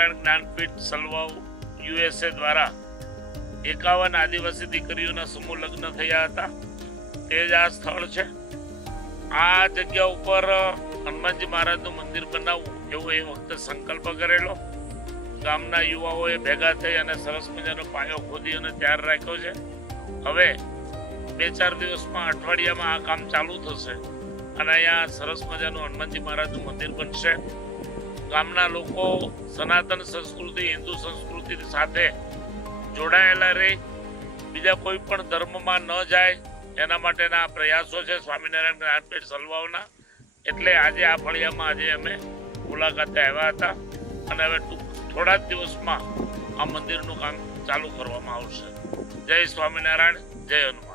Swaminarayan Jnanpith સલવાવ USA દ્વારા 51 આદિવાસી દીકરીઓના સમૂહ લગ્ન થયા હતા. તે જ આ સ્થળ છે. આ જગ્યા ઉપર હનુમાનજી મહારાજનું મંદિર બનાવવું એવો એ વખતે સંકલ્પ કરેલો. ગામના યુવાઓએ ભેગા થઈ અને સરસ મજાનો પાયો ખોદી અને તૈયાર રાખ્યો છે. હવે 2-4 દિવસમાં અઠવાડિયામાં આ કામ ચાલુ થશે અને અહીંયા સરસ મજાનું હનુમાનજી મહારાજનું મંદિર બનશે. ગામના લોકો સનાતન સંસ્કૃતિ, હિન્દુ સંસ્કૃતિ સાથે જોડાયેલા રહે, બીજા કોઈ પણ ધર્મમાં ન જાય એના માટેના પ્રયાસો છે સ્વામિનારાયણ જ્ઞાનપીઠ સલવાવના. એટલે આજે આ ફળિયામાં આજે અમે મુલાકાતે આવ્યા હતા અને હવે થોડા જ દિવસમાં આ મંદિરનું કામ ચાલુ કરવામાં આવશે. જય સ્વામિનારાયણ, જય હનુમાન.